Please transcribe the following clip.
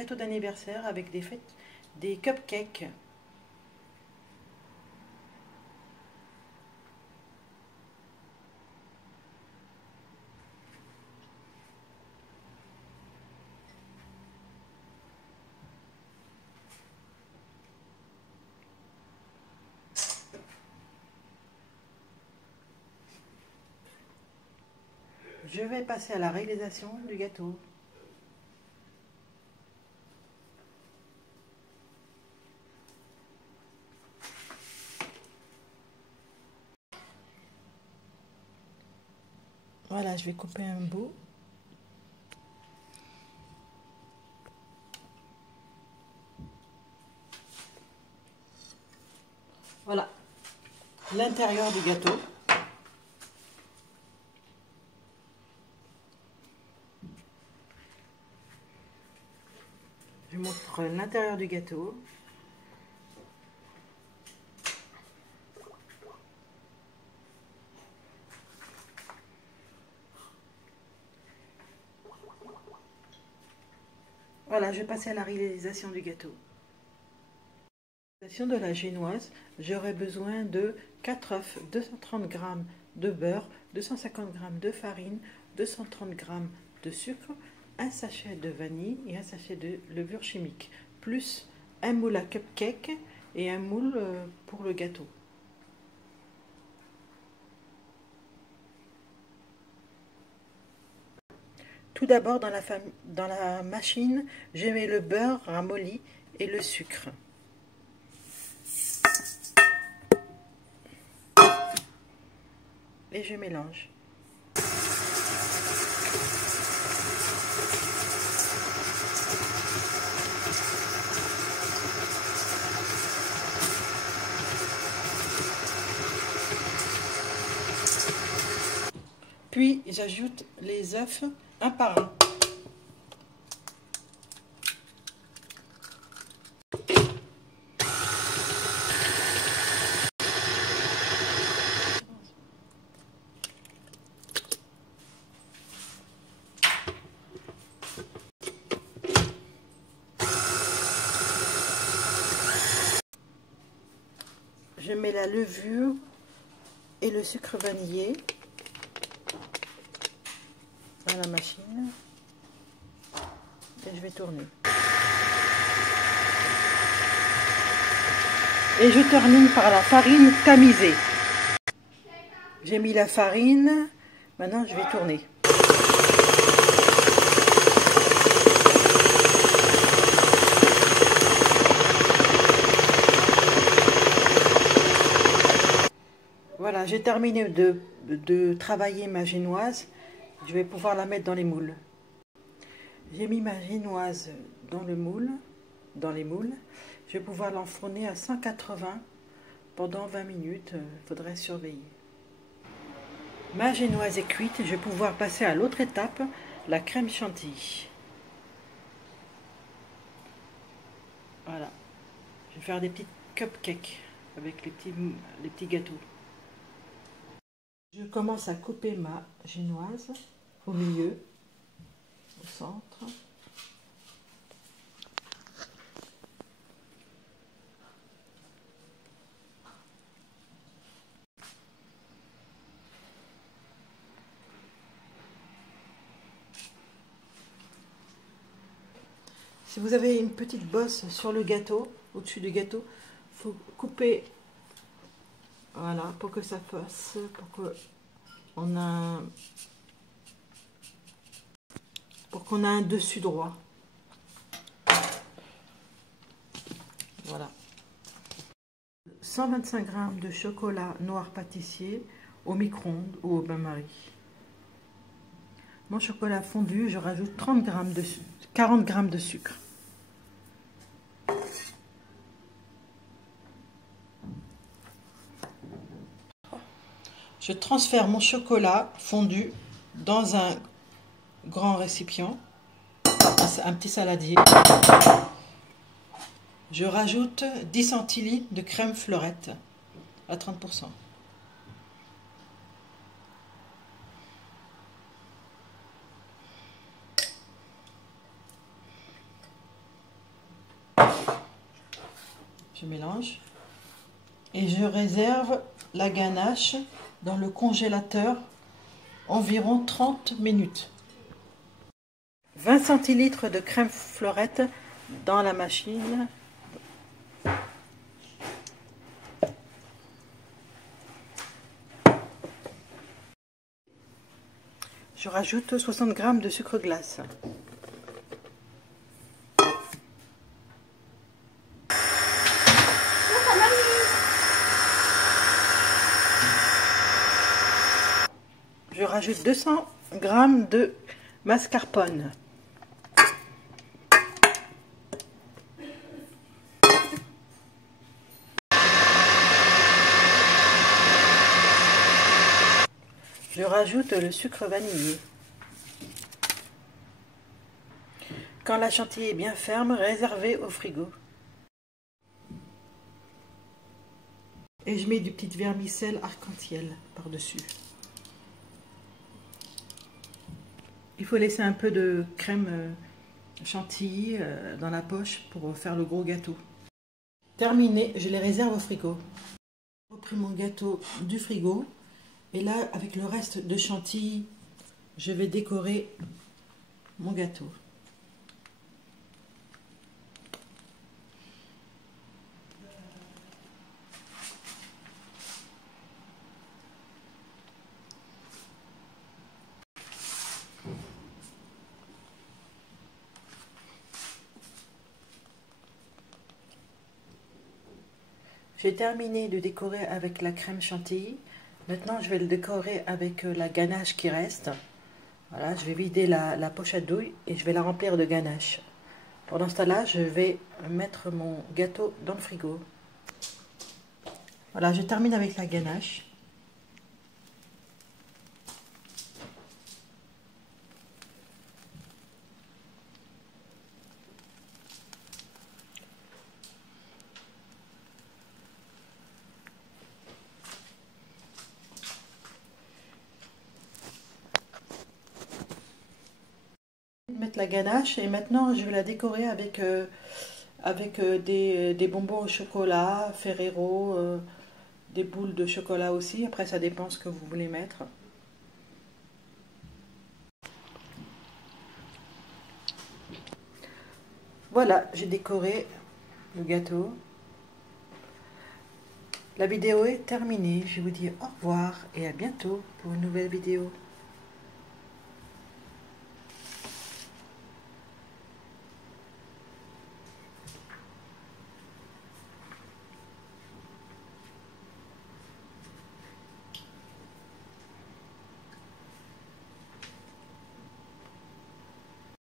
gâteau d'anniversaire avec des cupcakes. Je vais passer à la réalisation du gâteau. Voilà, je vais couper un bout. Voilà, l'intérieur du gâteau. Je vous montre l'intérieur du gâteau. Voilà, je vais passer à la réalisation du gâteau. De la génoise, j'aurai besoin de 4 œufs, 230 g de beurre, 250 g de farine, 230 g de sucre, un sachet de vanille et un sachet de levure chimique, plus un moule à cupcake et un moule pour le gâteau. Tout d'abord, dans la machine, je mets le beurre ramolli et le sucre. Et je mélange. Puis j'ajoute les œufs un par un. Je mets la levure et le sucre vanillé dans la machine et je vais tourner. Et je termine par la farine tamisée. J'ai mis la farine, maintenant je vais tourner. Voilà, j'ai terminé de travailler ma génoise. Je vais pouvoir la mettre dans les moules. J'ai mis ma génoise dans les moules. Je vais pouvoir l'enfourner à 180 pendant 20 minutes. Il faudrait surveiller. Ma génoise est cuite. Je vais pouvoir passer à l'autre étape, la crème chantilly. Voilà. Je vais faire des petits cupcakes avec les petits gâteaux. Je commence à couper ma génoise au milieu, au centre. Si vous avez une petite bosse sur le gâteau, au-dessus du gâteau, il faut couper, voilà, pour que ça fasse, pour qu'on ait un dessus droit. Voilà. 125 g de chocolat noir pâtissier au micro-ondes ou au bain-marie. Mon chocolat fondu, je rajoute 40 g de sucre. Je transfère mon chocolat fondu dans un grand récipient, un petit saladier. Je rajoute 10 centilitres de crème fleurette à 30%. Je mélange. Et je réserve la ganache dans le congélateur environ 30 minutes. 20 centilitres de crème fleurette dans la machine. Je rajoute 60 g de sucre glace. Je rajoute 200 g de mascarpone. Je rajoute le sucre vanillé. Quand la chantilly est bien ferme, réservez au frigo. Et je mets du petit vermicelle arc-en-ciel par-dessus. Il faut laisser un peu de crème chantilly dans la poche pour faire le gros gâteau. Terminé, je les réserve au frigo. J'ai repris mon gâteau du frigo. Et là, avec le reste de chantilly, je vais décorer mon gâteau. J'ai terminé de décorer avec la crème chantilly. Maintenant, je vais le décorer avec la ganache qui reste. Voilà, je vais vider la poche à douille et je vais la remplir de ganache. Pendant ce temps-là, je vais mettre mon gâteau dans le frigo. Voilà, je termine avec la ganache. Mettre la ganache et maintenant je vais la décorer avec, des bonbons au chocolat, Ferrero, des boules de chocolat aussi. Après ça dépend ce que vous voulez mettre. Voilà, j'ai décoré le gâteau. La vidéo est terminée. Je vous dis au revoir et à bientôt pour une nouvelle vidéo.